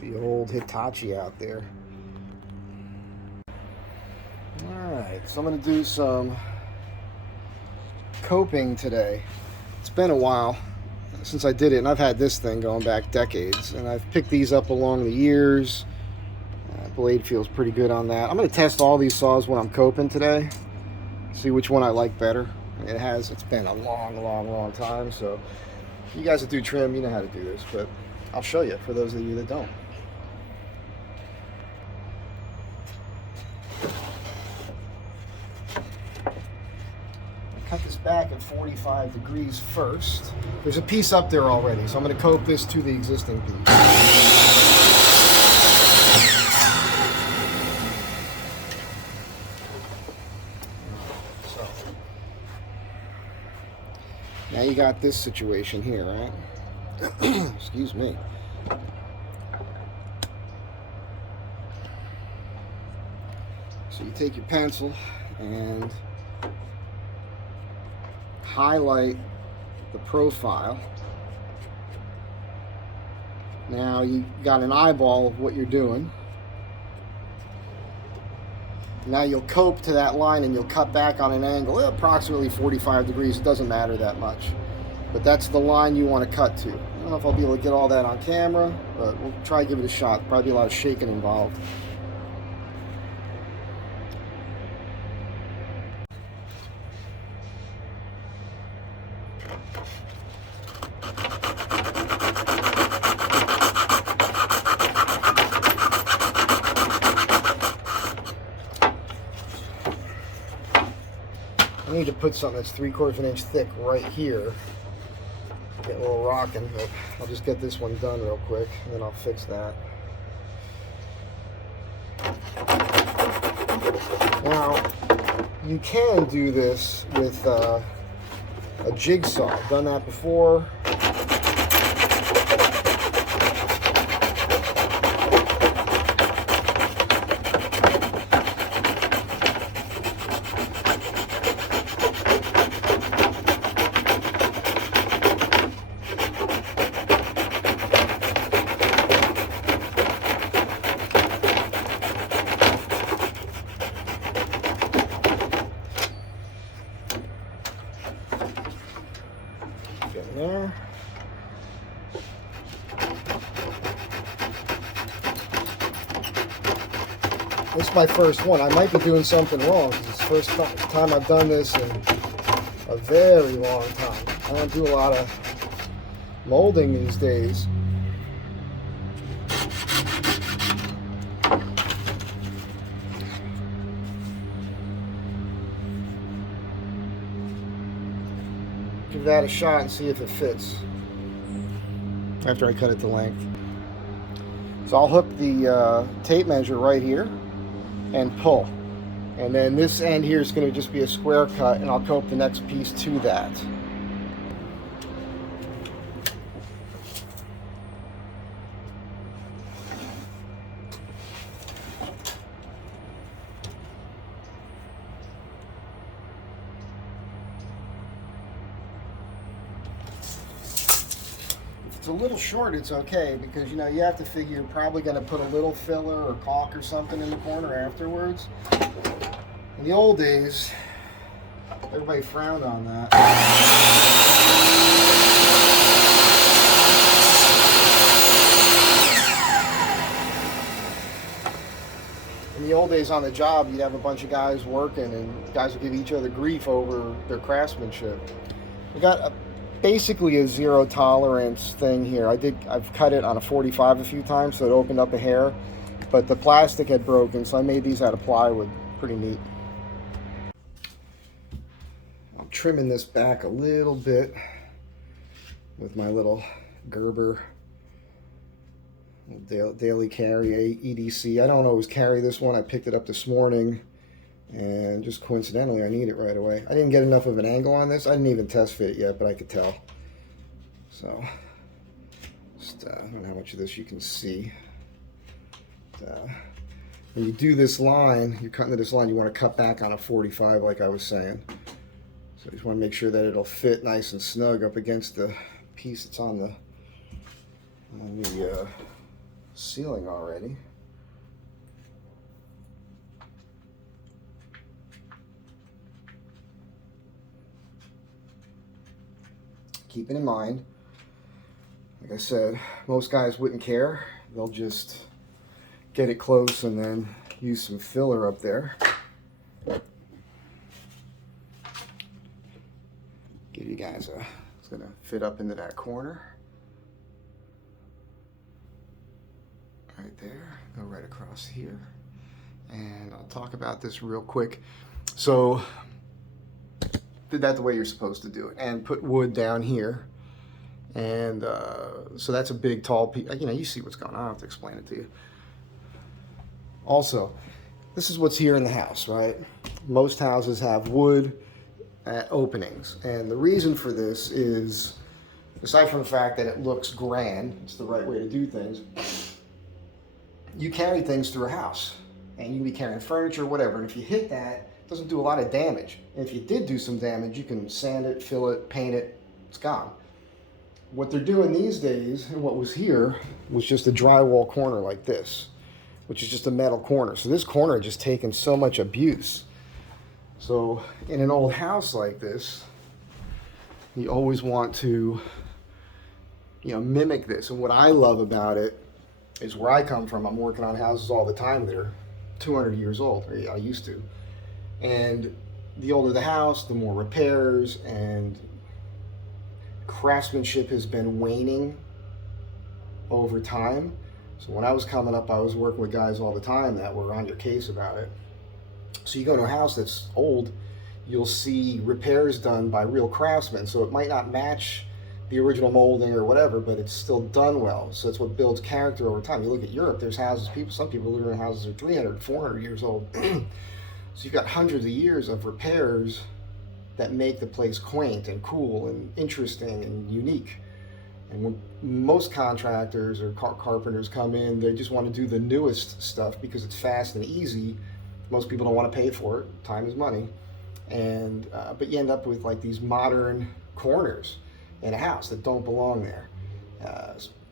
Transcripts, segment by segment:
The old Hitachi out there. Alright, so I'm going to do some coping today. It's been a while since I did it, and I've had this thing going back decades, and I've picked these up along the years. Blade feels pretty good on that. I'm going to test all these saws when I'm coping today, see which one I like better. It's been a long time, so you guys that do trim, you know how to do this, but I'll show you for those of you that don't. Cut this back at 45 degrees first. There's a piece up there already, so I'm going to cope this to the existing piece. So, now you got this situation here, right? Excuse me. So you take your pencil and highlight the profile. Now you got an eyeball of what you're doing. Now you'll cope to that line and you'll cut back on an angle approximately 45 degrees. It doesn't matter that much, but that's the line you want to cut to. I don't know if I'll be able to get all that on camera, but we'll try to give it a shot. Probably a lot of shaking involved. I need to put something that's 3/4 of an inch thick right here. Get a little rocking, but I'll just get this one done real quick, and then I'll fix that. Now, you can do this with a jigsaw. I've done that before. Get there. This is my first one. I might be doing something wrong because it's the first time I've done this in a very long time. I don't do a lot of molding these days. Give that a shot and see if it fits after I cut it to length. So I'll hook the tape measure right here and pull, and then this end here is going to just be a square cut, and I'll cope the next piece to that. It's a little short, it's okay, because you know you have to figure you're probably going to put a little filler or caulk or something in the corner afterwards. In the old days, everybody frowned on that. In the old days on the job, you'd have a bunch of guys working, and guys would give each other grief over their craftsmanship. We got basically a zero tolerance thing here. I've cut it on a 45 a few times, so it opened up a hair, but the plastic had broken, so I made these out of plywood. Pretty neat. I'm trimming this back a little bit with my little Gerber daily carry EDC. I don't always carry this one. I picked it up this morning, and just coincidentally I need it right away. I didn't get enough of an angle on this. I didn't even test fit it yet, but I could tell. So just I don't know how much of this you can see. When you do this line, you're cutting to this line, you want to cut back on a 45 like I was saying. So you just want to make sure that it'll fit nice and snug up against the piece that's on the ceiling already. Keeping in mind, like I said, most guys wouldn't care. They'll just get it close and then use some filler up there. Give you guys a, it's gonna fit up into that corner. Right there, go right across here. And I'll talk about this real quick. So, did that the way you're supposed to do it, and put wood down here. And so that's a big, tall piece. You know, you see what's going on. I don't have to explain it to you. Also, this is what's here in the house, right? Most houses have wood openings. And the reason for this is, aside from the fact that it looks grand, it's the right way to do things, you carry things through a house. And you can be carrying furniture, whatever. And if you hit that, it doesn't do a lot of damage. And if you did do some damage, you can sand it, fill it, paint it, it's gone. What they're doing these days, and what was here, was just a drywall corner like this, which is just a metal corner. So this corner had just taken so much abuse. So in an old house like this, you always want to, you know, mimic this. And what I love about it is where I come from, I'm working on houses all the time that are 200 years old, or I used to. And the older the house, the more repairs, and craftsmanship has been waning over time. So when I was coming up, I was working with guys all the time that were on your case about it. So you go to a house that's old, you'll see repairs done by real craftsmen. So it might not match the original molding or whatever, but it's still done well. So that's what builds character over time. You look at Europe, there's houses, some people live in houses that are 300, 400 years old. So you've got hundreds of years of repairs that make the place quaint and cool and interesting and unique. And when most contractors or carpenters come in, they just want to do the newest stuff because it's fast and easy. Most people don't want to pay for it. Time is money. And but you end up with like these modern corners in a house that don't belong there.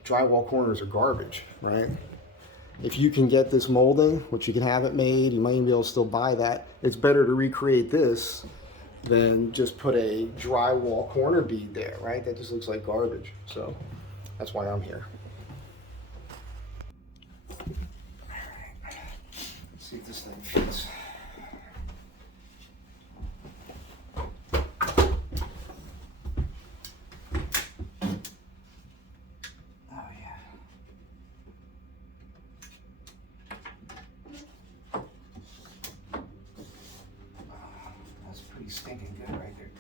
Drywall corners are garbage, right? If you can get this molding, which you can have it made, you might even be able to still buy that. It's better to recreate this than just put a drywall corner bead there, right? That just looks like garbage. So that's why I'm here. All right. Let's see if this thing fits. Oh yeah. That's pretty stinking good right there.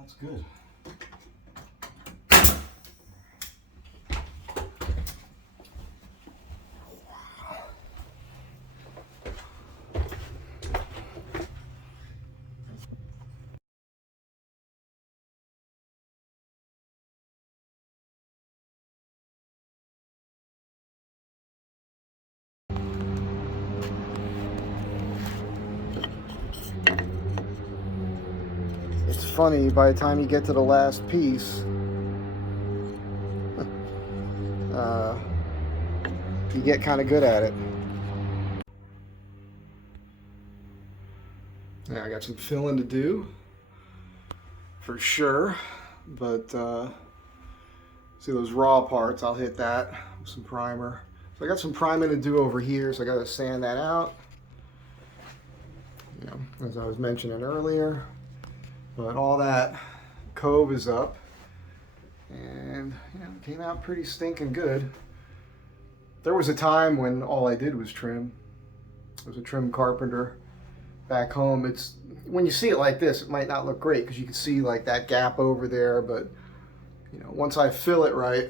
That's good. It's funny, by the time you get to the last piece, you get kind of good at it. Yeah, I got some filling to do, for sure, but see those raw parts, I'll hit that with some primer. So I got some priming to do over here, so I got to sand that out, you know, as I was mentioning earlier. But all that Cove is up, and you know, it came out pretty stinking good. There was a time when all I did was trim. I was a trim carpenter back home, it's when you see it like this, it might not look great because you can see like that gap over there, but you know, once I fill it right,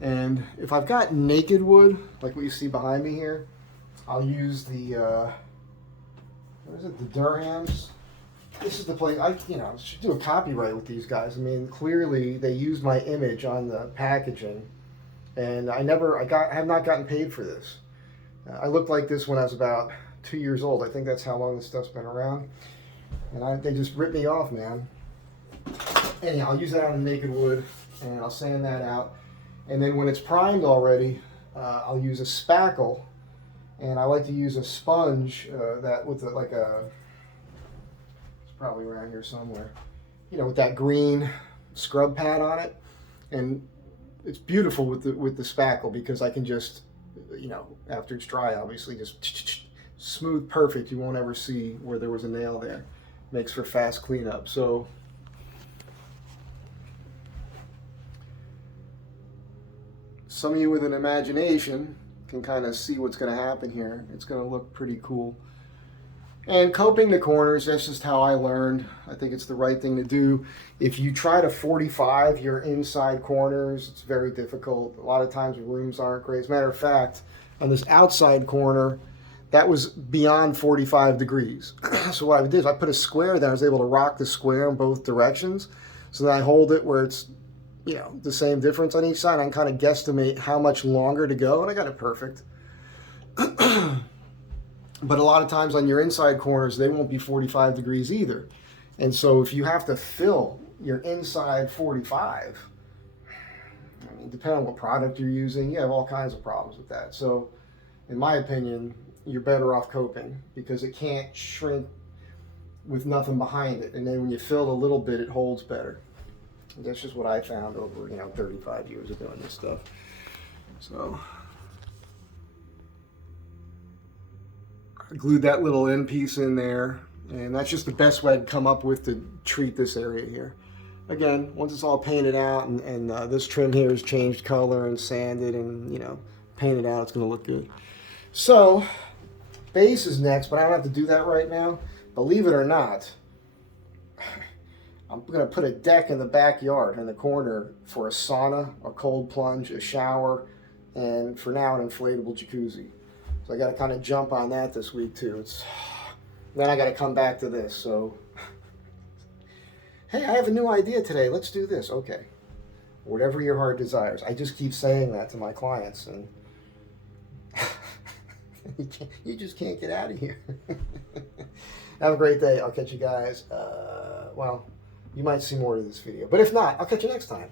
and if I've got naked wood, like what you see behind me here, I'll use the, what is it, the Durhams. This is the place, I should do a copyright with these guys. I mean, clearly they used my image on the packaging, and I have not gotten paid for this. I looked like this when I was about 2 years old. I think that's how long this stuff's been around. And they just ripped me off, man. Anyhow, I'll use that on the naked wood, and I'll sand that out. And then when it's primed already, I'll use a spackle, and I like to use a sponge that with it's probably around here somewhere, you know, with that green scrub pad on it. And it's beautiful with the spackle because I can just, you know, after it's dry, obviously, just smooth, perfect. You won't ever see where there was a nail there. Makes for fast cleanup. So some of you with an imagination can kind of see what's going to happen here. It's going to look pretty cool. And coping the corners, that's just how I learned. I think it's the right thing to do. If you try to 45 your inside corners, it's very difficult. A lot of times the rooms aren't great. As a matter of fact, on this outside corner, that was beyond 45 degrees. So what I did is I put a square there. I was able to rock the square in both directions. So then I hold it where it's, you know, the same difference on each side. I can kind of guesstimate how much longer to go, and I got it perfect. But a lot of times on your inside corners, they won't be 45 degrees either. And so if you have to fill your inside 45, I mean, depending on what product you're using, you have all kinds of problems with that. So in my opinion, you're better off coping because it can't shrink with nothing behind it. And then when you fill a little bit, it holds better. And that's just what I found over, 35 years of doing this stuff. So I glued that little end piece in there, and that's just the best way I'd come up with to treat this area here. Again, once it's all painted out and this trim here is changed color and sanded and, painted out, it's going to look good. So, base is next, but I don't have to do that right now. Believe it or not, I'm going to put a deck in the backyard in the corner for a sauna, a cold plunge, a shower, and for now an inflatable jacuzzi. So I got to kind of jump on that this week too. Then I got to come back to this. So, hey, I have a new idea today. Let's do this. Okay. Whatever your heart desires. I just keep saying that to my clients, and you just can't get out of here. Have a great day. I'll catch you guys. Well, you might see more of this video. But if not, I'll catch you next time.